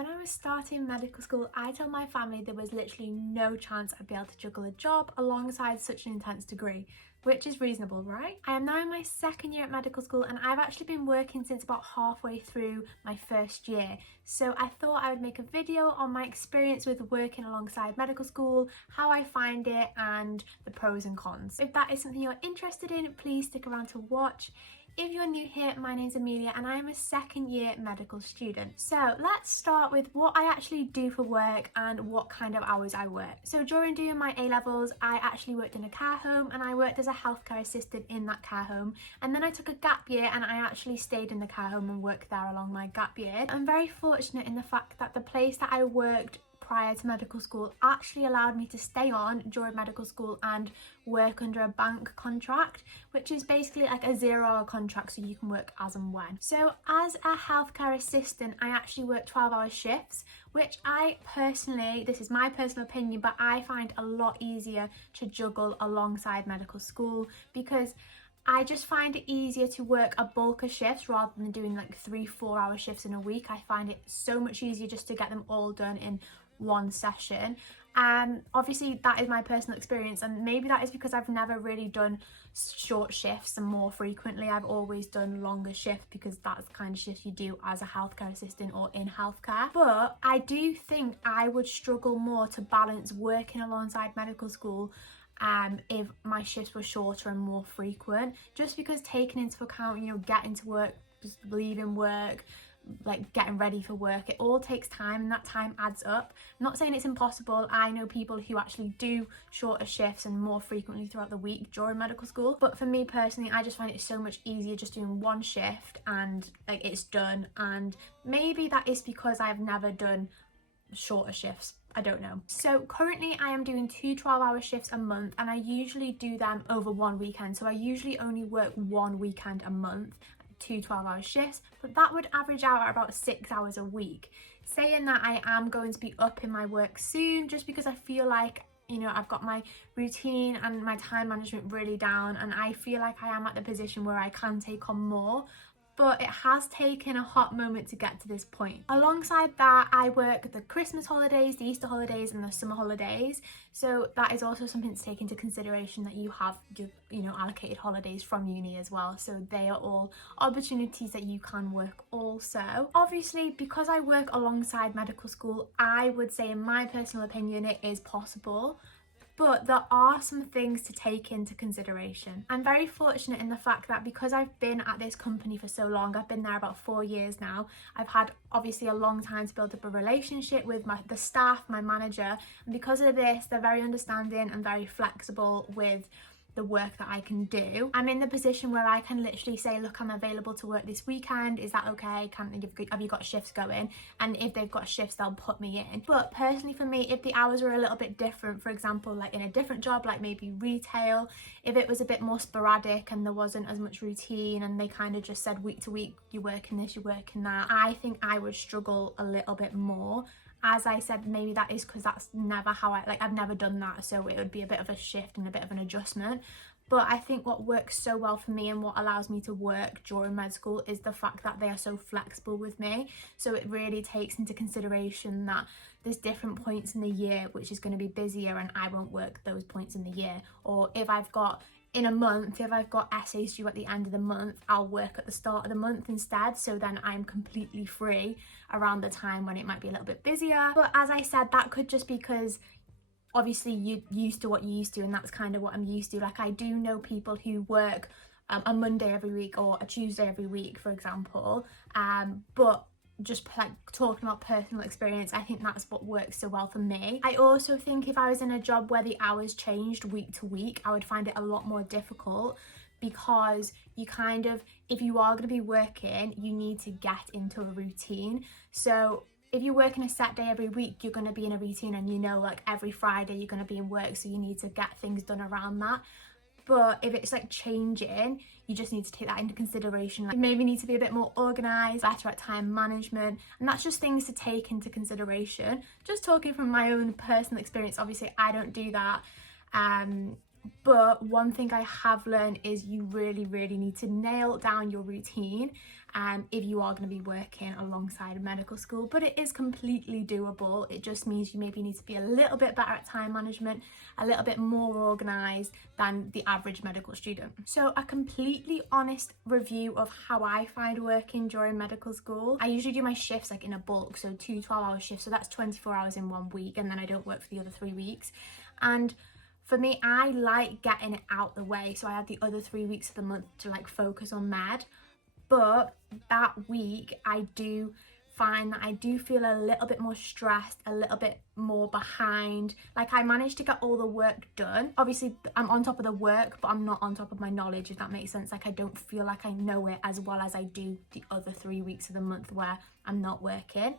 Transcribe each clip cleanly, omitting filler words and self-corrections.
When I was starting medical school, I told my family there was literally no chance I'd be able to juggle a job alongside such an intense degree, which is reasonable, right? I am now in my second year at medical school and I've actually been working since about halfway through my first year. So I thought I would make a video on my experience with working alongside medical school, how I find it and the pros and cons. If that is something you're interested in, please stick around to watch. If you're new here, my name's Amelia and I am a second year medical student. So let's start with what I actually do for work and what kind of hours I work. So during doing my A-levels, I actually worked in a care home and I worked as a healthcare assistant in that care home. And then I took a gap year and I actually stayed in the care home and worked there along my gap year. I'm very fortunate in the fact that the place that I worked prior to medical school actually allowed me to stay on during medical school and work under a bank contract, which is basically like a 0-hour contract, so you can work as and when. So as a healthcare assistant, I actually work 12-hour shifts, which I personally, this is my personal opinion, but I find a lot easier to juggle alongside medical school because I just find it easier to work a bulk of shifts rather than doing like 3-4 hour shifts in a week. I find it so much easier just to get them all done in one session. Obviously that is my personal experience, and maybe that is because I've never really done short shifts, and more frequently I've always done longer shifts because that's the kind of shifts you do as a healthcare assistant or in healthcare. But I do think I would struggle more to balance working alongside medical school if my shifts were shorter and more frequent, just because taking into account, you know, getting to work, just leaving work, like getting ready for work, it all takes time and that time adds up. I'm not saying it's impossible. I know people who actually do shorter shifts and more frequently throughout the week during medical school, but for me personally, I just find it so much easier just doing one shift and like it's done. And maybe that is because I've never done shorter shifts, I don't know. So currently I am doing 2 12-hour shifts a month, and I usually do them over one weekend. So I usually only work one weekend a month, 2 12-hour shifts, but that would average out at about 6 hours a week. Saying that, I am going to be up in my work soon, just because I feel like, you know, I've got my routine and my time management really down, and I feel like I am at the position where I can take on more. But it has taken a hot moment to get to this point. Alongside that, I work the Christmas holidays, the Easter holidays and the summer holidays. So that is also something to take into consideration, that you have, you know, allocated holidays from uni as well. So they are all opportunities that you can work also. Obviously, because I work alongside medical school, I would say in my personal opinion, it is possible. But there are some things to take into consideration. I'm very fortunate in the fact that because I've been at this company for so long, I've been there about 4 years now, I've had obviously a long time to build up a relationship with the staff, my manager, and because of this, they're very understanding and very flexible with the work that I can do. I'm in the position where I can literally say, look, I'm available to work this weekend, is that okay? Have you got shifts going? And if they've got shifts, they'll put me in. But personally for me, if the hours were a little bit different, for example, like in a different job, like maybe retail, if it was a bit more sporadic and there wasn't as much routine and they kind of just said week to week, you're working this, you're working that, I think I would struggle a little bit more. As I said, maybe that is because that's never how I've never done that, so it would be a bit of a shift and a bit of an adjustment. But I think what works so well for me and what allows me to work during med school is the fact that they are so flexible with me. So it really takes into consideration that there's different points in the year which is going to be busier and I won't work those points in the year. Or if I've got essays due at the end of the month, I'll work at the start of the month instead, so then I'm completely free around the time when it might be a little bit busier. But as I said, that could just be because obviously you're used to what you're used to, and that's kind of what I'm used to. Like, I do know people who work a Monday every week or a Tuesday every week, for example, but just like talking about personal experience, I think that's what works so well for me. I also think if I was in a job where the hours changed week to week, I would find it a lot more difficult, because you kind of, if you are going to be working, you need to get into a routine. So if you're working a set day every week, you're going to be in a routine, and you know, like every Friday you're going to be in work, so you need to get things done around that. But if it's like changing, you just need to take that into consideration. Like, you maybe need to be a bit more organised, better at time management, and that's just things to take into consideration. Just talking from my own personal experience, obviously I don't do that. But one thing I have learned is you really need to nail down your routine if you are going to be working alongside medical school. But it is completely doable. It just means you maybe need to be a little bit better at time management, a little bit more organised than the average medical student. So a completely honest review of how I find working during medical school. I usually do my shifts like in a bulk, so 2 12-hour shifts, so that's 24 hours in 1 week, and then I don't work for the other 3 weeks. And for me, I like getting it out the way, so I have the other 3 weeks of the month to like focus on med. But that week I do find that I do feel a little bit more stressed, a little bit more behind. Like, I managed to get all the work done. Obviously I'm on top of the work, but I'm not on top of my knowledge, if that makes sense. Like, I don't feel like I know it as well as I do the other 3 weeks of the month where I'm not working.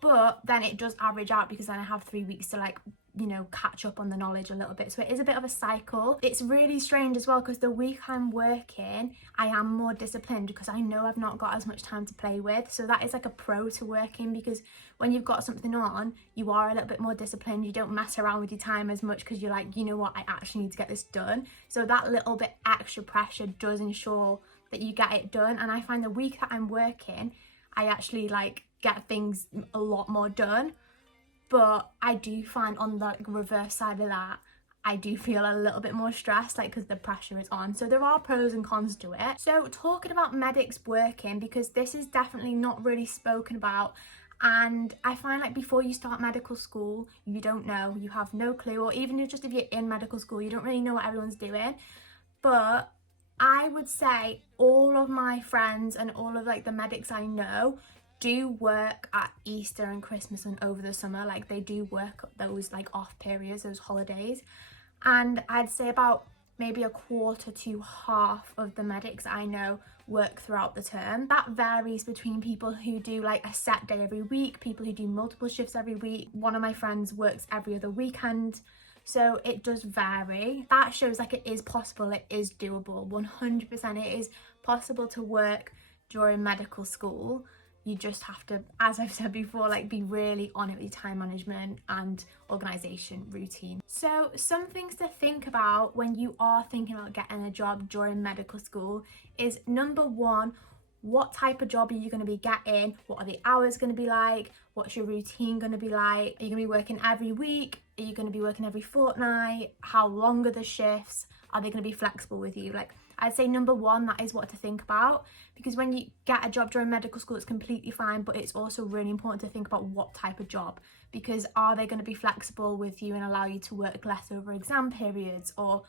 But then it does average out, because then I have 3 weeks to like, you know, catch up on the knowledge a little bit. So it is a bit of a cycle. It's really strange as well, because the week I'm working, I am more disciplined because I know I've not got as much time to play with. So that is like a pro to working, because when you've got something on, you are a little bit more disciplined. You don't mess around with your time as much, because you're like, you know what, I actually need to get this done. So that little bit extra pressure does ensure that you get it done. And I find the week that I'm working, I actually like get things a lot more done. But I do find on the like reverse side of that, I do feel a little bit more stressed, like, because the pressure is on. So there are pros and cons to it. So talking about medics working, because this is definitely not really spoken about, and I find like before you start medical school, you don't know, you have no clue, or even just if you're in medical school, you don't really know what everyone's doing. But I would say all of my friends and all of like the medics I know do work at Easter and Christmas and over the summer. Like, they do work those like off periods, those holidays. And I'd say about maybe a quarter to half of the medics I know work throughout the term. That varies between people who do like a set day every week, people who do multiple shifts every week. One of my friends works every other weekend. So it does vary. That shows like it is possible, it is doable. 100% it is possible to work during medical school. You just have to, as I've said before, like be really on it with time management and organisation routine. So some things to think about when you are thinking about getting a job during medical school is, number one, what type of job are you going to be getting? What are the hours going to be like? What's your routine going to be like? Are you going to be working every week? Are you going to be working every fortnight? How long are the shifts? Are they going to be flexible with you? Like, I'd say number one, that is what to think about, because when you get a job during medical school, it's completely fine, but it's also really important to think about what type of job, because are they going to be flexible with you and allow you to work less over exam periods, or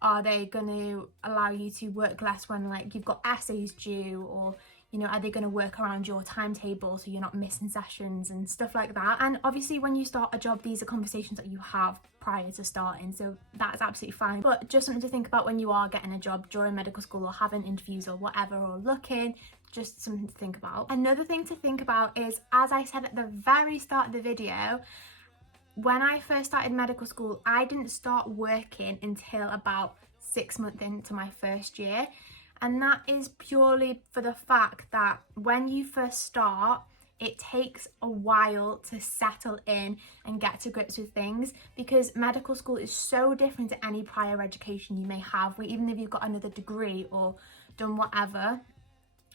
are they going to allow you to work less when like you've got essays due, or you know, are they going to work around your timetable so you're not missing sessions and stuff like that? And obviously when you start a job, these are conversations that you have prior to starting, so that's absolutely fine. But just something to think about when you are getting a job during medical school, or having interviews or whatever, or looking, just something to think about. Another thing to think about is, as I said at the very start of the video, when I first started medical school, I didn't start working until about 6 months into my first year. And that is purely for the fact that when you first start, it takes a while to settle in and get to grips with things, because medical school is so different to any prior education you may have. Even if you've got another degree or done whatever,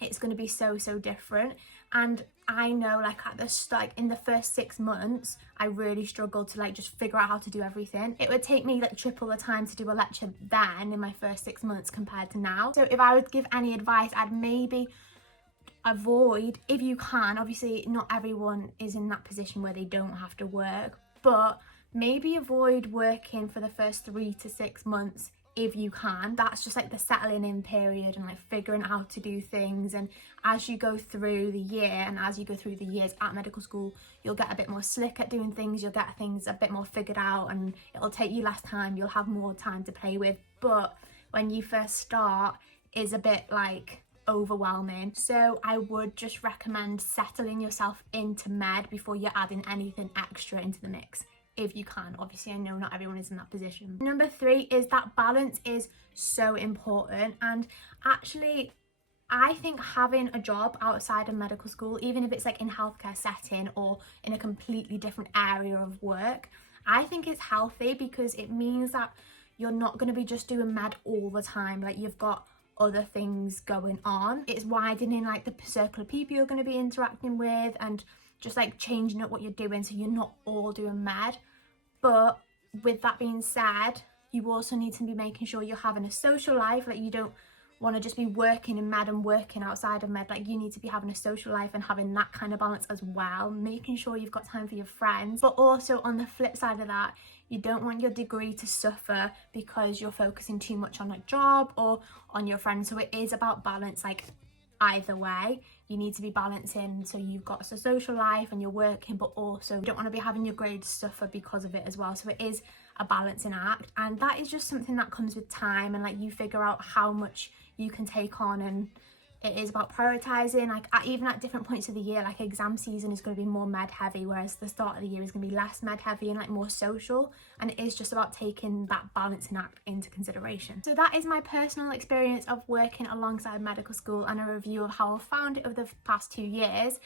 it's going to be so different. And I know, like, at the start, like in the first 6 months, I really struggled to like just figure out how to do everything. It would take me like triple the time to do a lecture then in my first 6 months compared to now. So if I would give any advice, I'd maybe avoid, if you can, obviously not everyone is in that position where they don't have to work, but maybe avoid working for the first 3 to 6 months if you can. That's just like the settling in period and like figuring out how to do things. And as you go through the year and as you go through the years at medical school, you'll get a bit more slick at doing things, you'll get things a bit more figured out, and it'll take you less time, you'll have more time to play with. But when you first start, is a bit like overwhelming. So I would just recommend settling yourself into med before you're adding anything extra into the mix, if you can. Obviously I know not everyone is in that position. Number 3 is that balance is so important. And actually I think having a job outside of medical school, even if it's like in healthcare setting or in a completely different area of work, I think it's healthy, because it means that you're not going to be just doing med all the time. Like, you've got other things going on. It's widening like the circle of people you're going to be interacting with, and just like changing up what you're doing so you're not all doing med. But with that being said, you also need to be making sure you're having a social life. Like, you don't want to just be working in med and working outside of med. Like, you need to be having a social life and having that kind of balance as well, making sure you've got time for your friends. But also on the flip side of that, you don't want your degree to suffer because you're focusing too much on a job or on your friends. So it is about balance, like either way. You need to be balancing, so you've got a social life and you're working, but also you don't want to be having your grades suffer because of it as well. So it is a balancing act, and that is just something that comes with time, and like you figure out how much you can take on, and it is about prioritizing. Like even at different points of the year, like exam season is going to be more med heavy, whereas the start of the year is going to be less med heavy and like more social, and it is just about taking that balancing act into consideration. So that is my personal experience of working alongside medical school and a review of how I found it over the past 2 years.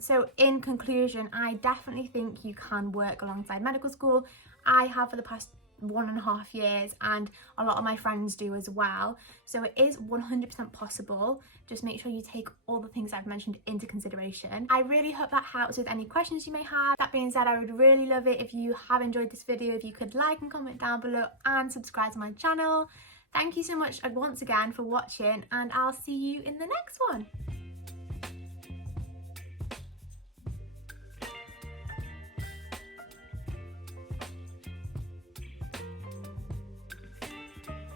So in conclusion, I definitely think you can work alongside medical school. I have for the past 1.5 years, and a lot of my friends do as well. So it is 100% possible. Just make sure you take all the things I've mentioned into consideration. I really hope that helps with any questions you may have. That being said, I would really love it if you have enjoyed this video, if you could like and comment down below and subscribe to my channel. Thank you so much once again for watching, and I'll see you in the next one.